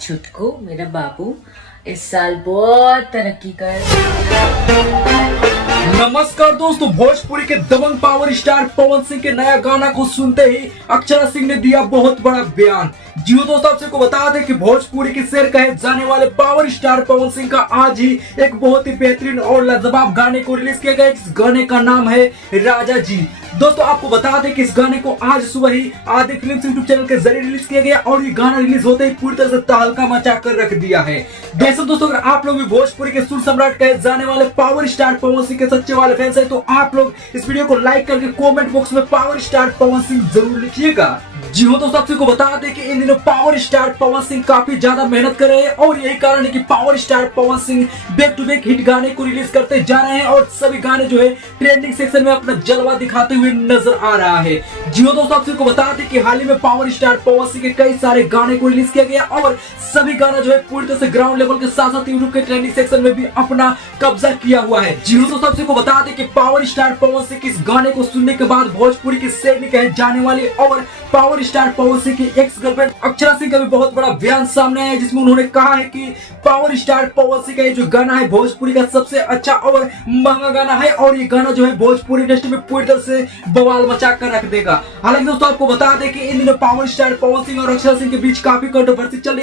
छुटकू, मेरा बाबू इस साल बहुत तरक्की कर। नमस्कार दोस्तों, भोजपुरी के दबंग पावर स्टार पवन सिंह के नया गाना को सुनते ही अक्षरा सिंह ने दिया बहुत बड़ा बयान। जियो दोस्तों, आप सबको बता दें कि भोजपुरी के शेर कहे जाने वाले पावर स्टार पवन सिंह का आज ही एक बहुत ही बेहतरीन और लाजवाब गाने को रिलीज किया गया। इस गाने का नाम है राजा जी। दोस्तों, आपको बता दें कि इस गाने को आज सुबह ही आदि फिल्म्स यूट्यूब चैनल के जरिए रिलीज किया गया और ये गाना रिलीज होते ही पूरी तरह से तहलका मचा कर रख दिया है। दोस्तों, अगर आप लोग भी भोजपुरी के सुर सम्राट कहे जाने वाले पावर स्टार पवन सिंह के सच्चे वाले फैंस हैं तो आप लोग इस वीडियो को लाइक करके कमेंट बॉक्स में पावर स्टार पवन सिंह जरूर लिखिएगा। जी हो दोस्तों, आपको बता दें कि इन दिनों पावर स्टार पवन सिंह काफी ज्यादा मेहनत कर रहे हैं और यही कारण है कि power star Pawan Singh back to back hit गाने को रिलीज करते जा रहे हैं और सभी गाने जो है ट्रेंडिंग सेक्शन में अपना जलवा दिखाते हुए नजर आ रहा है। जी हो दोस्तों, आपको बता दें कि हाल ही में पावर स्टार पवन सिंह के कई सारे गाने को रिलीज किया गया और सभी गाना जो है पूरी तरह से ग्राउंड लेवल के साथ साथ यूट्यूब के ट्रेंडिंग सेक्शन में भी अपना कब्जा किया हुआ है। जी हो दोस्तों, आपको बता दें कि पावर स्टार पवन सिंह के इस गाने को सुनने के बाद भोजपुरी के शेर कहे जाने वाले और पावर स्टार पवन सिंह की एक्स गर्लफ्रेंड अक्षरा सिंह का भी बहुत बड़ा बयान सामने आया है, जिसमें उन्होंने कहा है कि पावर स्टार पवन सिंह का ये जो गाना है भोजपुरी का सबसे अच्छा और महंगा गाना है और ये गाना जो है भोजपुरी इंडस्ट्री में पूरी तरह से बवाल मचा कर रख देगा। हालांकि दोस्तों, आपको बता दें कि इन दिनों पावर स्टार पवन सिंह और अक्षरा सिंह के बीच काफी कंट्रोवर्सी चल रही है।